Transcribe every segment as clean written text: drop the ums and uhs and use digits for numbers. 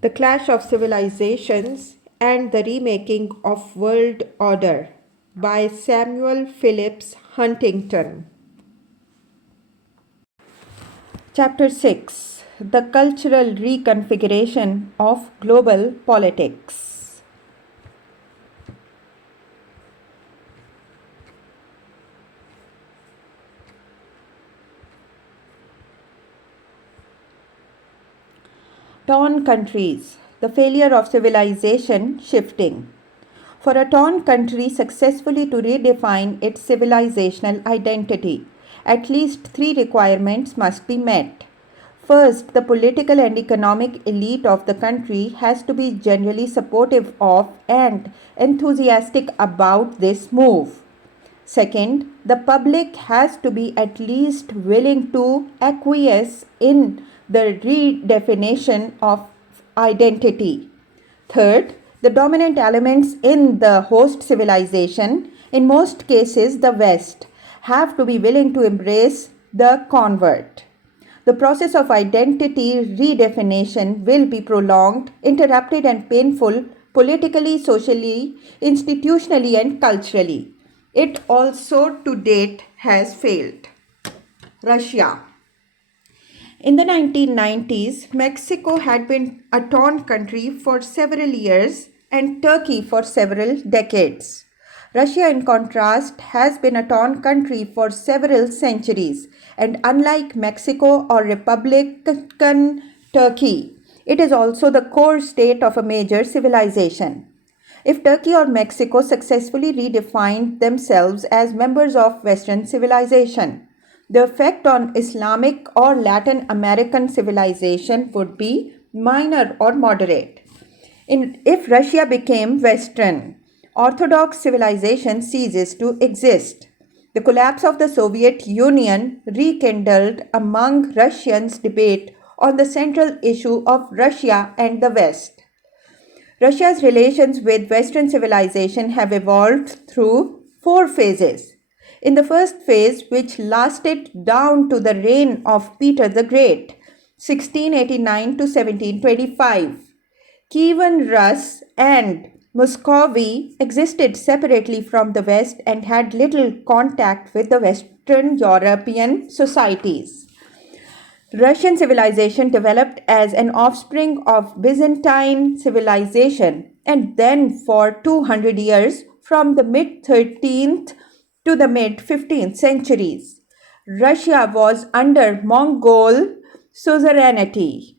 The Clash of Civilizations and the Remaking of World Order by Samuel Phillips Huntington. Chapter 6: The Cultural Reconfiguration of Global Politics. Torn countries, the failure of civilization shifting. For a torn country successfully to redefine its civilizational identity, at least three requirements must be met. First, the political and economic elite of the country has to be generally supportive of and enthusiastic about this move. Second, the public has to be at least willing to acquiesce in the redefinition of identity. Third, the dominant elements in the host civilization, in most cases the West, have to be willing to embrace the convert. The process of identity redefinition will be prolonged, interrupted, and painful politically, socially, institutionally, and culturally. It also to date has failed. Russia. In the 1990s, Mexico had been a torn country for several years and Turkey for several decades. Russia, in contrast, has been a torn country for several centuries, and unlike Mexico or Republican Turkey, it is also the core state of a major civilization. If Turkey or Mexico successfully redefined themselves as members of Western civilization, the effect on Islamic or Latin American civilization would be minor or moderate. If Russia became Western, Orthodox civilization ceases to exist. The collapse of the Soviet Union rekindled among Russians debate on the central issue of Russia and the West. Russia's relations with Western civilization have evolved through four phases. In the first phase, which lasted down to the reign of Peter the Great, 1689 to 1725, Kievan Rus and Muscovy existed separately from the West and had little contact with the Western European societies. Russian civilization developed as an offspring of Byzantine civilization, and then for 200 years, from the mid 13th to the mid 15th centuries, Russia was under Mongol suzerainty.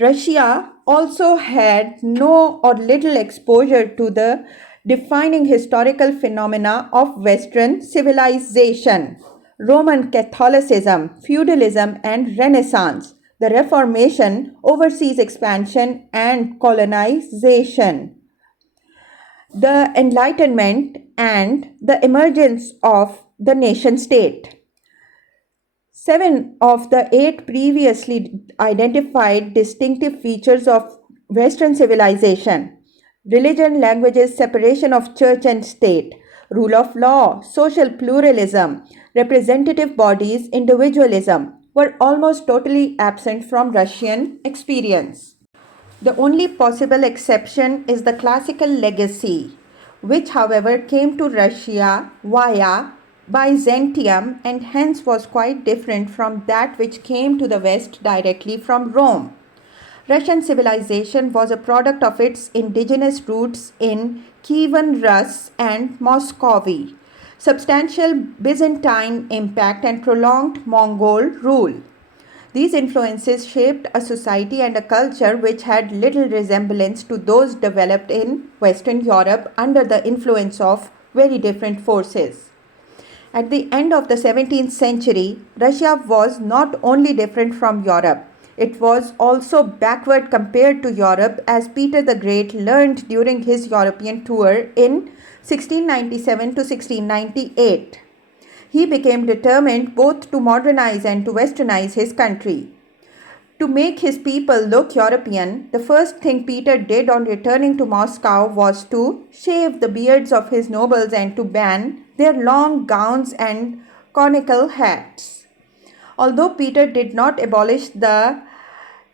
Russia also had no or little exposure to the defining historical phenomena of Western civilization: Roman Catholicism, feudalism, and Renaissance, the Reformation, overseas expansion, and colonization, the Enlightenment, and the emergence of the nation state. 7 of the 8 previously identified distinctive features of Western civilization: religion, languages, separation of church and state, rule of law, social pluralism, representative bodies, individualism, were almost totally absent from Russian experience. The only possible exception is the classical legacy, which, however, came to Russia via Byzantium and hence was quite different from that which came to the West directly from Rome. Russian civilization was a product of its indigenous roots in Kievan Rus and Muscovy, substantial Byzantine impact, and prolonged Mongol rule. These influences shaped a society and a culture which had little resemblance to those developed in Western Europe under the influence of very different forces. At the end of the 17th century, Russia was not only different from Europe, it was also backward compared to Europe, as Peter the Great learned during his European tour in 1697 to 1698. He became determined both to modernize and to westernize his country. To make his people look European, the first thing Peter did on returning to Moscow was to shave the beards of his nobles and to ban their long gowns and conical hats. Although Peter did not abolish the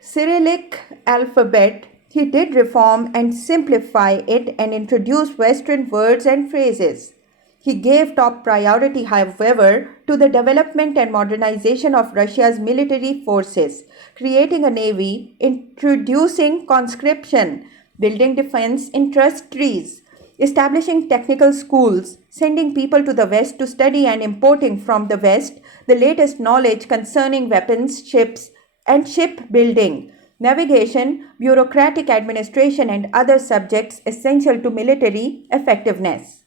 Cyrillic alphabet, he did reform and simplify it and introduce Western words and phrases. He gave top priority, however, to the development and modernization of Russia's military forces, creating a navy, introducing conscription, building defense industries, establishing technical schools, sending people to the West to study and importing from the West the latest knowledge concerning weapons, ships, and shipbuilding, navigation, bureaucratic administration, and other subjects essential to military effectiveness.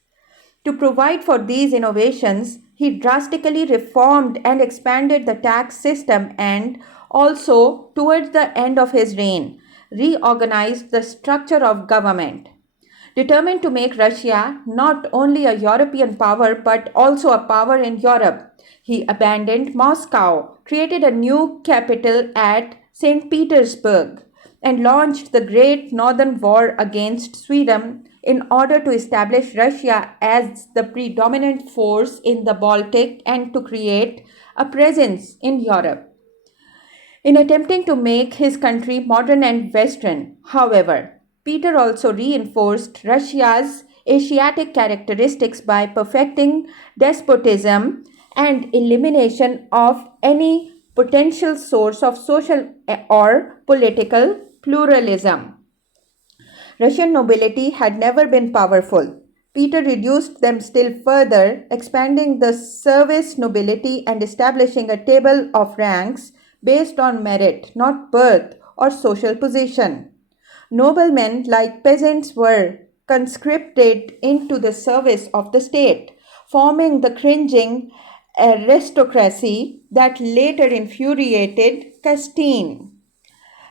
To provide for these innovations, he drastically reformed and expanded the tax system and also, towards the end of his reign, reorganized the structure of government. Determined to make Russia not only a European power but also a power in Europe, he abandoned Moscow, created a new capital at St. Petersburg, and launched the Great Northern War against Sweden in order to establish Russia as the predominant force in the Baltic and to create a presence in Europe. In attempting to make his country modern and Western, however, Peter also reinforced Russia's Asiatic characteristics by perfecting despotism and elimination of any potential source of social or political pluralism. Russian nobility had never been powerful. Peter reduced them still further, expanding the service nobility and establishing a table of ranks based on merit, not birth or social position. Noblemen, like peasants, were conscripted into the service of the state, forming the cringing aristocracy that later infuriated Castine.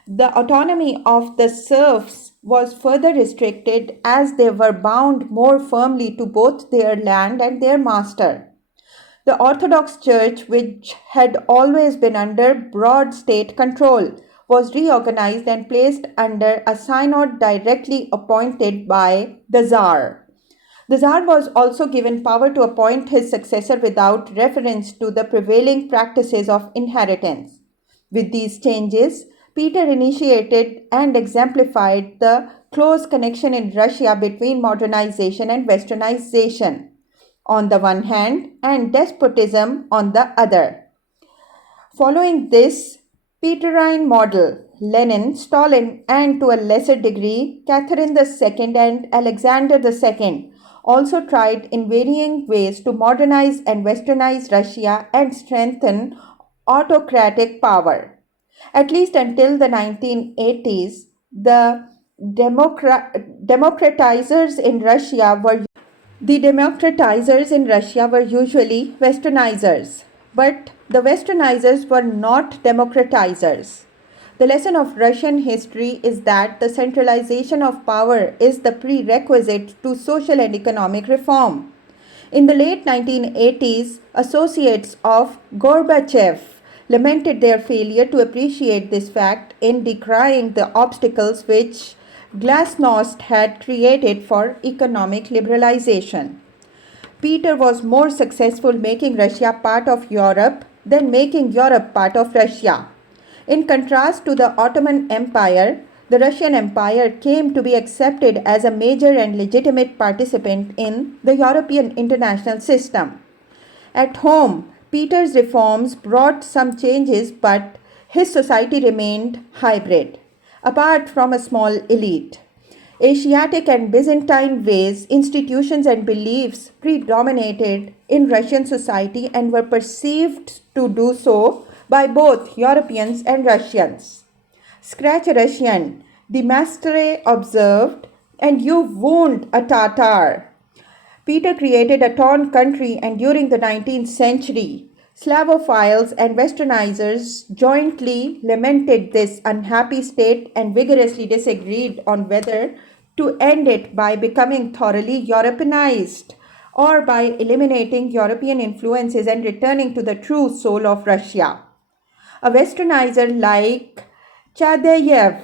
The autonomy of the serfs was further restricted as they were bound more firmly to both their land and their master. The Orthodox Church, which had always been under broad state control, was reorganized and placed under a synod directly appointed by the Tsar. The Tsar was also given power to appoint his successor without reference to the prevailing practices of inheritance. With these changes, Peter initiated and exemplified the close connection in Russia between modernization and westernization on the one hand and despotism on the other. Following this Peterine model, Lenin, Stalin, and to a lesser degree Catherine II and Alexander II also tried in varying ways to modernize and westernize Russia and strengthen autocratic power. At least until the 1980s, the democratizers in Russia were usually westernizers, but the westernizers were not democratizers. The lesson of Russian history is that the centralization of power is the prerequisite to social and economic reform. In the late 1980s, associates of Gorbachev lamented their failure to appreciate this fact in decrying the obstacles which glasnost had created for economic liberalization. Peter was more successful making Russia part of Europe than making Europe part of Russia. In contrast to the Ottoman Empire, the Russian Empire came to be accepted as a major and legitimate participant in the European international system. At home, Peter's reforms brought some changes, but his society remained hybrid, apart from a small elite. Asiatic and Byzantine ways, institutions, and beliefs predominated in Russian society and were perceived to do so by both Europeans and Russians. Scratch a Russian, the master observed, and you wound a Tatar. Peter created a torn country, and during the 19th century, Slavophiles and Westernizers jointly lamented this unhappy state and vigorously disagreed on whether to end it by becoming thoroughly Europeanized or by eliminating European influences and returning to the true soul of Russia. A Westernizer like Chadayev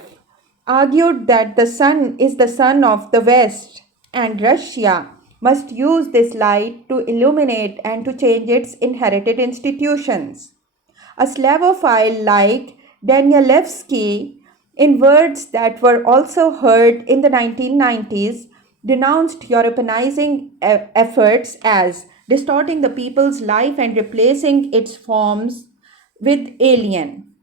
argued that the sun is the sun of the West and Russia must use this light to illuminate and to change its inherited institutions. A Slavophile like Danielewski in words that were also heard in the 1990s, denounced Europeanizing efforts as distorting the people's life and replacing its forms with alien,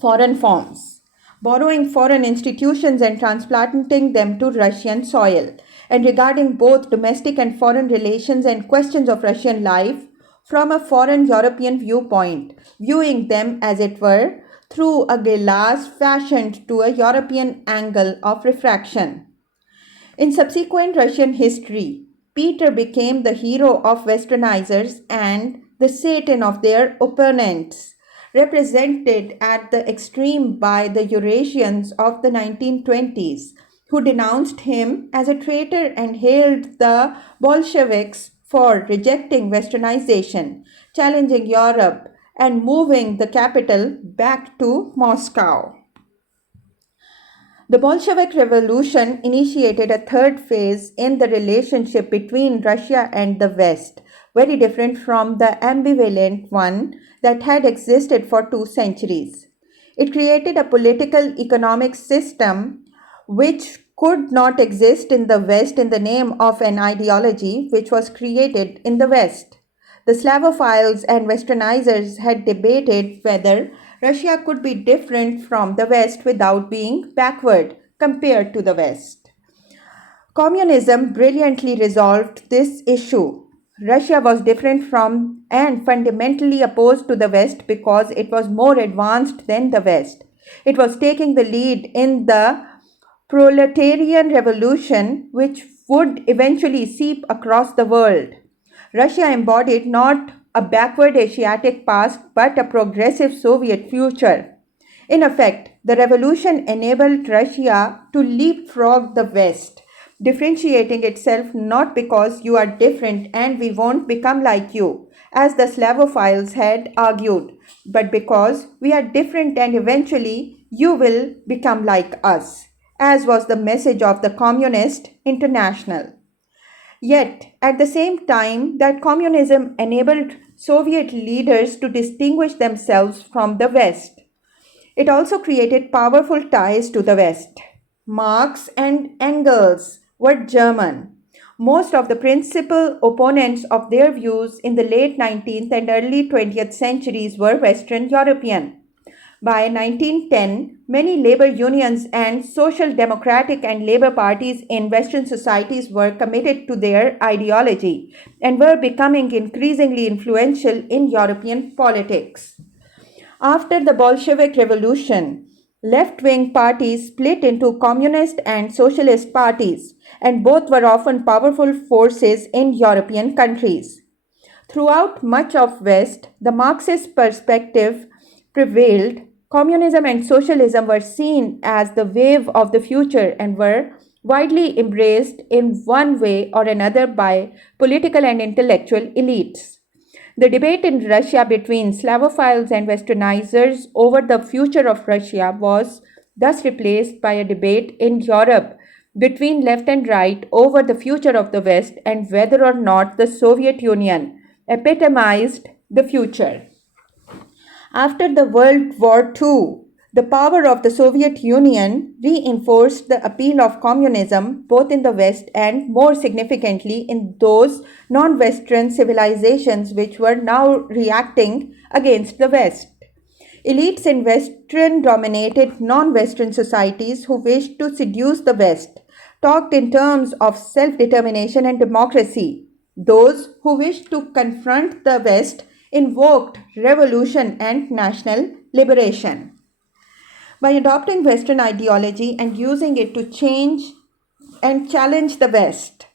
foreign forms, borrowing foreign institutions and transplanting them to Russian soil, and regarding both domestic and foreign relations and questions of Russian life from a foreign European viewpoint, viewing them, as it were, through a glass fashioned to a European angle of refraction. In subsequent Russian history, Peter became the hero of westernizers and the Satan of their opponents, represented at the extreme by the Eurasians of the 1920s, who denounced him as a traitor and hailed the Bolsheviks for rejecting westernization, challenging Europe, and moving the capital back to Moscow. The Bolshevik Revolution initiated a third phase in the relationship between Russia and the West, very different from the ambivalent one that had existed for 2 centuries. It created a political economic system which could not exist in the West in the name of an ideology which was created in the West. The Slavophiles and Westernizers had debated whether Russia could be different from the West without being backward compared to the West. Communism brilliantly resolved this issue. Russia was different from and fundamentally opposed to the West because it was more advanced than the West. It was taking the lead in the proletarian revolution, which would eventually seep across the world. Russia embodied not a backward Asiatic past but a progressive Soviet future. In effect, the revolution enabled Russia to leapfrog the West, differentiating itself not because you are different and we won't become like you, as the Slavophiles had argued, but because we are different and eventually you will become like us, as was the message of the Communist International. Yet, at the same time that communism enabled Soviet leaders to distinguish themselves from the West, it also created powerful ties to the West. Marx and Engels were German. Most of the principal opponents of their views in the late 19th and early 20th centuries were Western European. By 1910, many labor unions and social democratic and labor parties in Western societies were committed to their ideology and were becoming increasingly influential in European politics. After the Bolshevik Revolution, left wing parties split into communist and socialist parties, and both were often powerful forces in European countries. Throughout much of West, the Marxist perspective prevailed. Communism and socialism were seen as the wave of the future and were widely embraced in one way or another by political and intellectual elites. The debate in Russia between Slavophiles and Westernizers over the future of Russia was thus replaced by a debate in Europe between left and right over the future of the West and whether or not the Soviet Union epitomized the future. After the World War II, the power of the Soviet Union reinforced the appeal of communism both in the West and, more significantly, in those non Western civilizations which were now reacting against the West. Elites in Western dominated non Western societies who wished to seduce the West talked in terms of self determination and democracy. Those who wished to confront the West invoked revolution and national liberation. By adopting Western ideology and using it to change and challenge the West,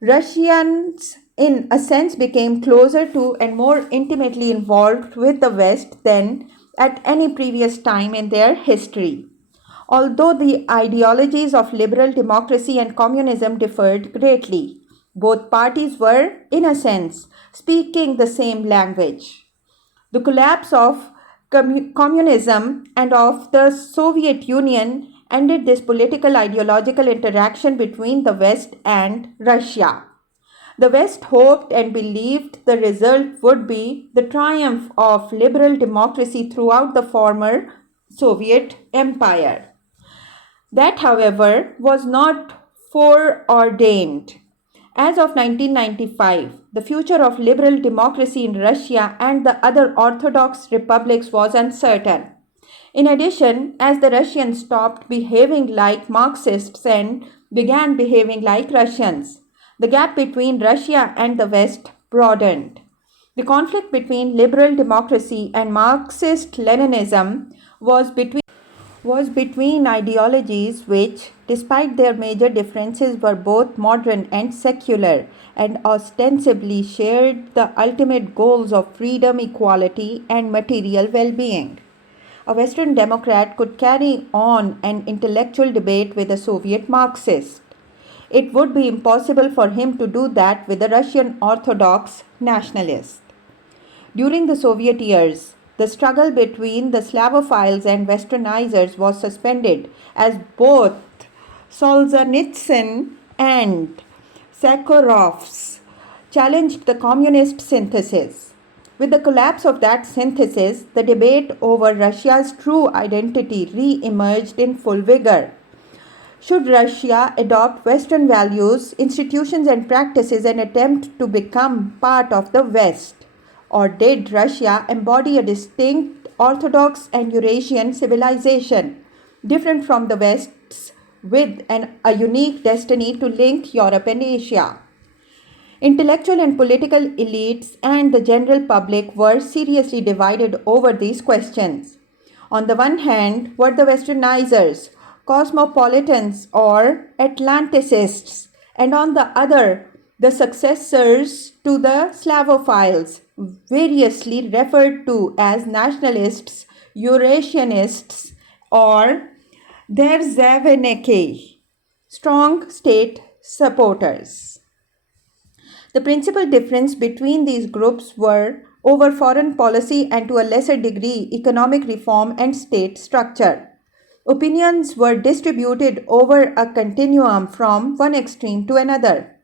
Russians, in a sense, became closer to and more intimately involved with the West than at any previous time in their history. Although the ideologies of liberal democracy and communism differed greatly, both parties were, in a sense, speaking the same language. The collapse of communism and of the Soviet Union ended this political ideological interaction between the West and Russia. The West hoped and believed the result would be the triumph of liberal democracy throughout the former Soviet Empire. That, however, was not foreordained. As of 1995, the future of liberal democracy in Russia and the other Orthodox republics was uncertain. In addition, as the Russians stopped behaving like Marxists and began behaving like Russians, the gap between Russia and the West broadened. The conflict between liberal democracy and Marxist Leninism was between ideologies which, despite their major differences, were both modern and secular and ostensibly shared the ultimate goals of freedom, equality, and material well being. A Western Democrat could carry on an intellectual debate with a Soviet Marxist. It would be impossible for him to do that with a Russian Orthodox nationalist. During the Soviet years, the struggle between the Slavophiles and Westernizers was suspended as both Solzhenitsyn and Sakharov's challenged the communist synthesis. With the collapse of that synthesis, the debate over Russia's true identity re-emerged in full vigor. Should Russia adopt Western values, institutions, and practices and attempt to become part of the West? Or did Russia embody a distinct Orthodox and Eurasian civilization, different from the West's, with a unique destiny to link Europe and Asia? Intellectual and political elites and the general public were seriously divided over these questions. On the one hand were the Westernizers, cosmopolitans or Atlanticists, and on the other, the successors to the Slavophiles, variously referred to as nationalists, Eurasianists, or Derzaveniki, strong state supporters. The principal difference between these groups were over foreign policy and to a lesser degree economic reform and state structure. Opinions were distributed over a continuum from one extreme to another.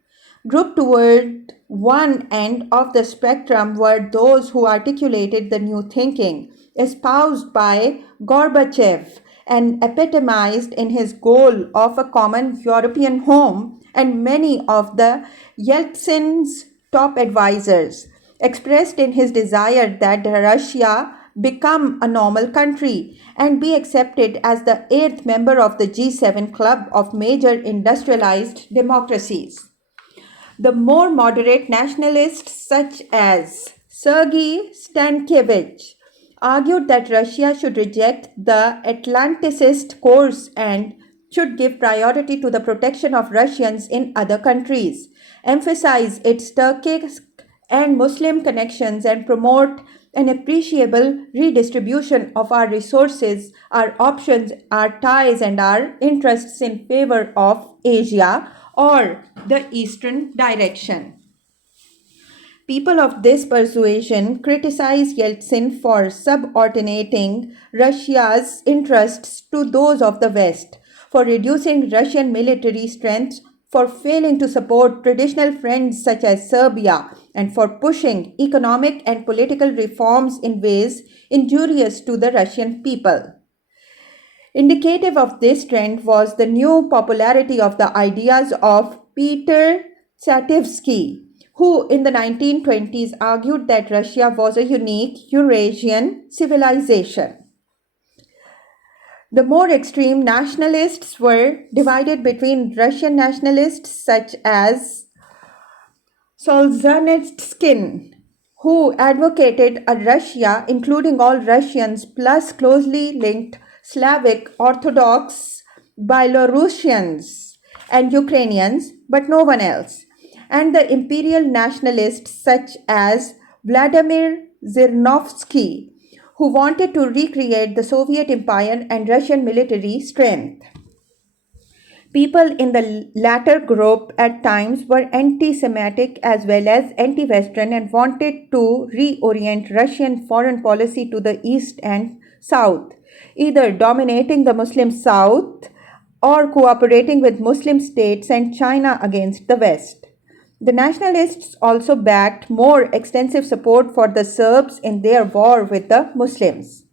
Grouped toward one end of the spectrum were those who articulated the new thinking espoused by Gorbachev and epitomized in his goal of a common European home, and many of the Yeltsin's top advisors expressed in his desire that Russia become a normal country and be accepted as the eighth member of the G7 club of major industrialized democracies. The more moderate nationalists, such as Sergei Stankiewicz, argued that Russia should reject the Atlanticist course and should give priority to the protection of Russians in other countries, emphasize its Turkic and Muslim connections, and promote an appreciable redistribution of our resources, our options, our ties, and our interests in favor of Asia or the eastern direction. People of this persuasion criticize Yeltsin for subordinating Russia's interests to those of the West, for reducing Russian military strength, for failing to support traditional friends such as Serbia, and for pushing economic and political reforms in ways injurious to the Russian people. Indicative of this trend was the new popularity of the ideas of Peter Tchaikovsky, who in the 1920s argued that Russia was a unique Eurasian civilization. The more extreme nationalists were divided between Russian nationalists such as Solzhenitsyn, who advocated a Russia including all Russians plus closely linked Slavic Orthodox Belarusians and Ukrainians, but no one else, and the imperial nationalists such as Vladimir Zhirinovsky, who wanted to recreate the Soviet Empire and Russian military strength. People in the latter group at times were anti-Semitic as well as anti-Western and wanted to reorient Russian foreign policy to the East and South, either dominating the Muslim South or cooperating with Muslim states and China against the West. The nationalists also backed more extensive support for the Serbs in their war with the Muslims.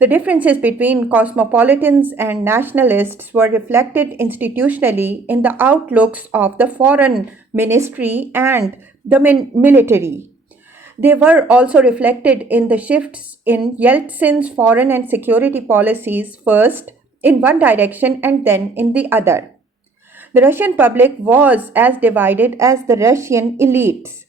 The differences between cosmopolitans and nationalists were reflected institutionally in the outlooks of the foreign ministry and the military. They were also reflected in the shifts in Yeltsin's foreign and security policies, first in one direction and then in the other. The Russian public was as divided as the Russian elites.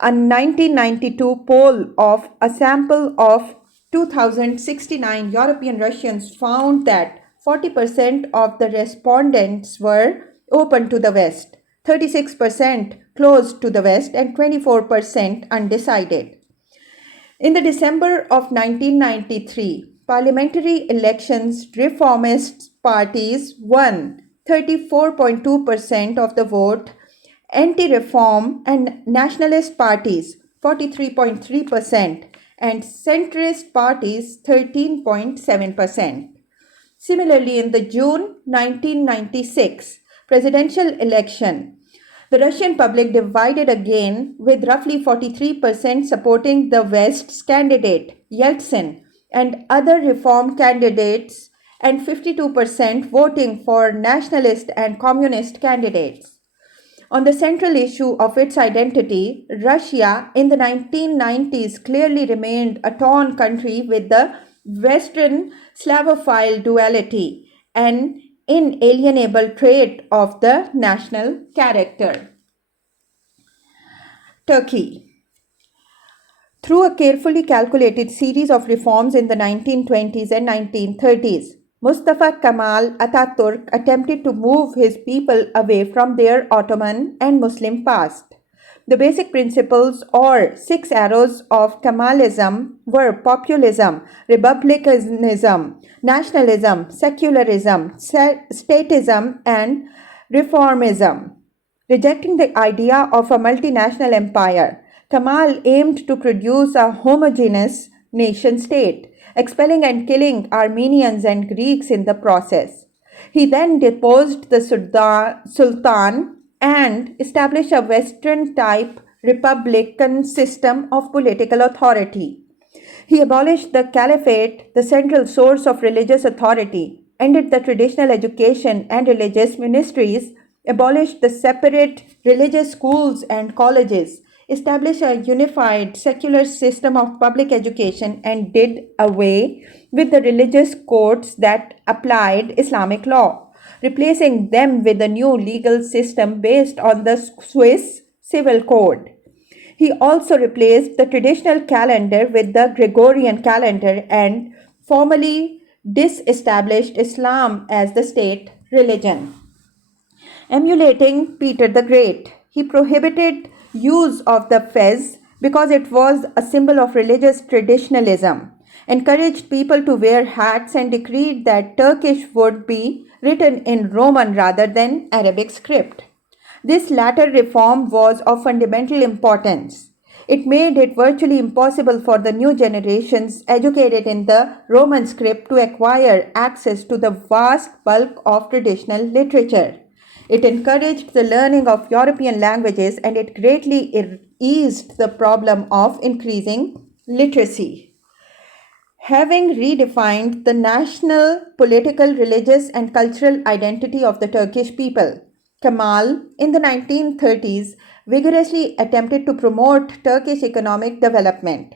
A 1992 poll of a sample of 2069 European Russians found that 40% of the respondents were open to the West, 36% closed to the West, and 24% undecided. In the December of 1993 parliamentary elections, reformist parties won 34.2% of the vote, anti-reform and nationalist parties 43.3%, and centrist parties 13.7%. Similarly, in the June 1996 presidential election, the Russian public divided again, with roughly 43% supporting the West's candidate, Yeltsin, and other reform candidates, and 52% voting for nationalist and communist candidates. On the central issue of its identity, Russia in the 1990s clearly remained a torn country with the Western Slavophile duality, an inalienable trait of the national character. Turkey. Through a carefully calculated series of reforms in the 1920s and 1930s, Mustafa Kemal Atatürk attempted to move his people away from their Ottoman and Muslim past. The basic principles or 6 arrows of Kemalism were populism, republicanism, nationalism, secularism, statism, and reformism. Rejecting the idea of a multinational empire, Kemal aimed to produce a homogeneous nation state, expelling and killing Armenians and Greeks in the process. He then deposed the Sultan and established a Western-type republican system of political authority. He abolished the caliphate, the central source of religious authority, ended the traditional education and religious ministries, abolished the separate religious schools and colleges, established a unified secular system of public education, and did away with the religious courts that applied Islamic law, replacing them with a new legal system based on the Swiss Civil Code. He also replaced the traditional calendar with the Gregorian calendar and formally disestablished Islam as the state religion. Emulating Peter the Great, he prohibited use of the fez because it was a symbol of religious traditionalism, encouraged people to wear hats, and decreed that Turkish would be written in Roman rather than Arabic script. This latter reform was of fundamental importance. It made it virtually impossible for the new generations educated in the Roman script to acquire access to the vast bulk of traditional literature. It encouraged the learning of European languages, and it greatly eased the problem of increasing literacy. Having redefined the national, political, religious, and cultural identity of the Turkish people, Kemal, in the 1930s, vigorously attempted to promote Turkish economic development.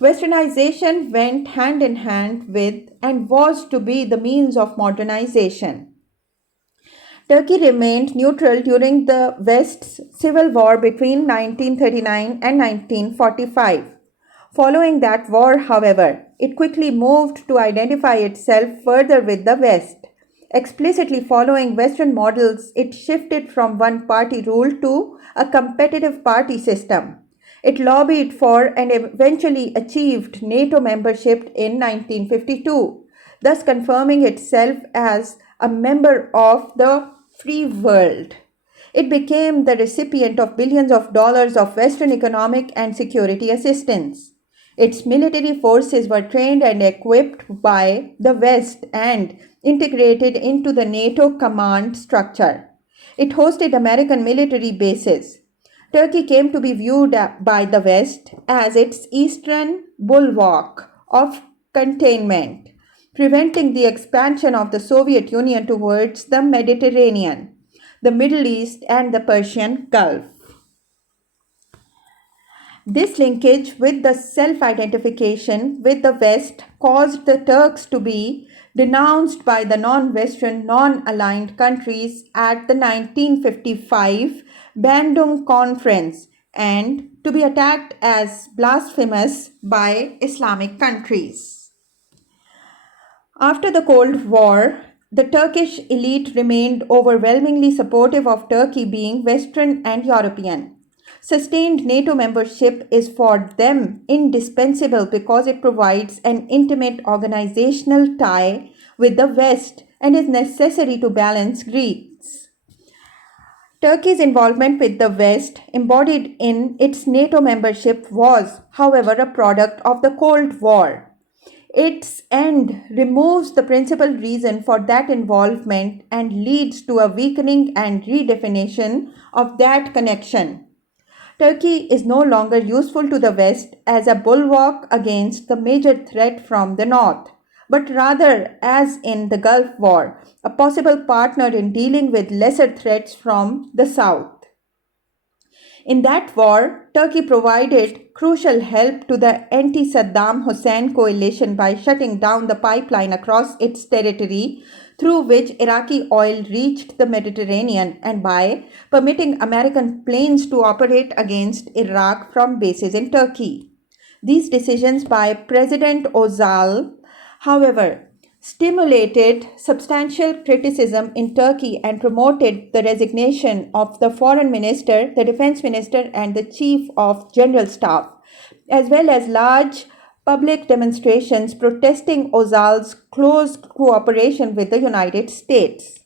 Westernization went hand in hand with and was to be the means of modernization. Turkey remained neutral during the West's civil war between 1939 and 1945. Following that war, however, it quickly moved to identify itself further with the West. Explicitly following Western models, it shifted from one-party rule to a competitive party system. It lobbied for and eventually achieved NATO membership in 1952, thus confirming itself as a member of the free world. It became the recipient of billions of dollars of Western economic and security assistance. Its military forces were trained and equipped by the West and integrated into the NATO command structure. It hosted American military bases. Turkey came to be viewed by the West as its eastern bulwark of containment, preventing the expansion of the Soviet Union towards the Mediterranean, the Middle East, and the Persian Gulf. This linkage with the self-identification with the West caused the Turks to be denounced by the non-Western, non-aligned countries at the 1955 Bandung Conference and to be attacked as blasphemous by Islamic countries. After the Cold War, the Turkish elite remained overwhelmingly supportive of Turkey being Western and European. Sustained NATO membership is for them indispensable because it provides an intimate organizational tie with the West and is necessary to balance Greeks. Turkey's involvement with the West, embodied in its NATO membership, was, however, a product of the Cold War. Its end removes the principal reason for that involvement and leads to a weakening and redefinition of that connection. Turkey is no longer useful to the West as a bulwark against the major threat from the North, but rather, as in the Gulf War, a possible partner in dealing with lesser threats from the South. In that war, Turkey provided crucial help to the anti-Saddam Hussein coalition by shutting down the pipeline across its territory through which Iraqi oil reached the Mediterranean and by permitting American planes to operate against Iraq from bases in Turkey. These decisions by President Özal, however, stimulated substantial criticism in Turkey and promoted the resignation of the foreign minister, the defense minister, and the chief of general staff, as well as large public demonstrations protesting Özal's close cooperation with the United States.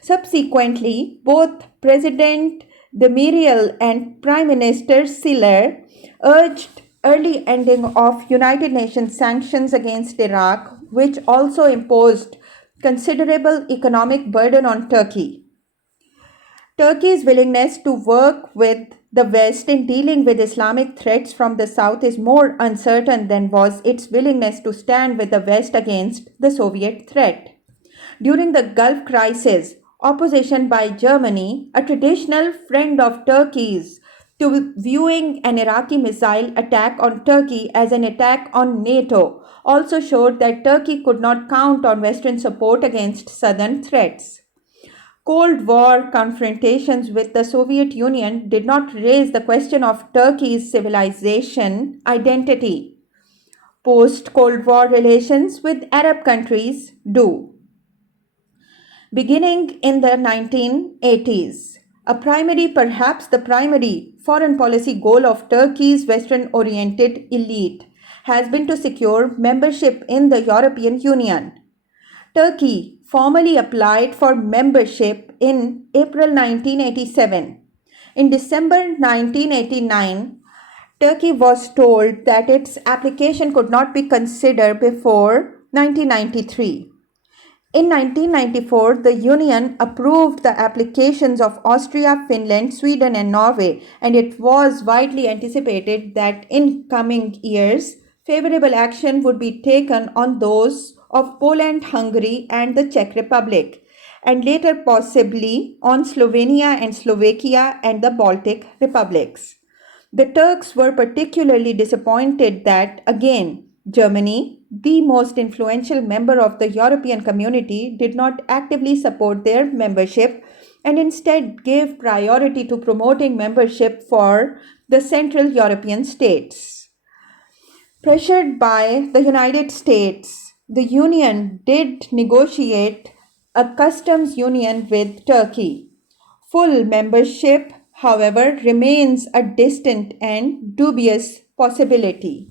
Subsequently, both President Demirel and Prime Minister Siller urged early ending of United Nations sanctions against Iraq, which also imposed considerable economic burden on Turkey. Turkey's willingness to work with the West in dealing with Islamic threats from the South is more uncertain than was its willingness to stand with the West against the Soviet threat. During the Gulf crisis, opposition by Germany, a traditional friend of Turkey's, to viewing an Iraqi missile attack on Turkey as an attack on NATO, also showed that Turkey could not count on Western support against Southern threats. Cold War confrontations with the Soviet Union did not raise the question of Turkey's civilization identity. Post-Cold War relations with Arab countries do. Beginning in the 1980s, perhaps the primary foreign policy goal of Turkey's Western-oriented elite has been to secure membership in the European Union. Turkey formally applied for membership in April 1987. In December 1989, Turkey was told that its application could not be considered before 1993. In 1994, the Union approved the applications of Austria, Finland, Sweden, and Norway, and it was widely anticipated that in coming years, favorable action would be taken on those of Poland, Hungary, and the Czech Republic, and later possibly on Slovenia and Slovakia and the Baltic republics. The Turks were particularly disappointed that, again, Germany, the most influential member of the European community, did not actively support their membership and instead gave priority to promoting membership for the Central European states. Pressured by the United States, the Union did negotiate a customs union with Turkey. Full membership, however, remains a distant and dubious possibility.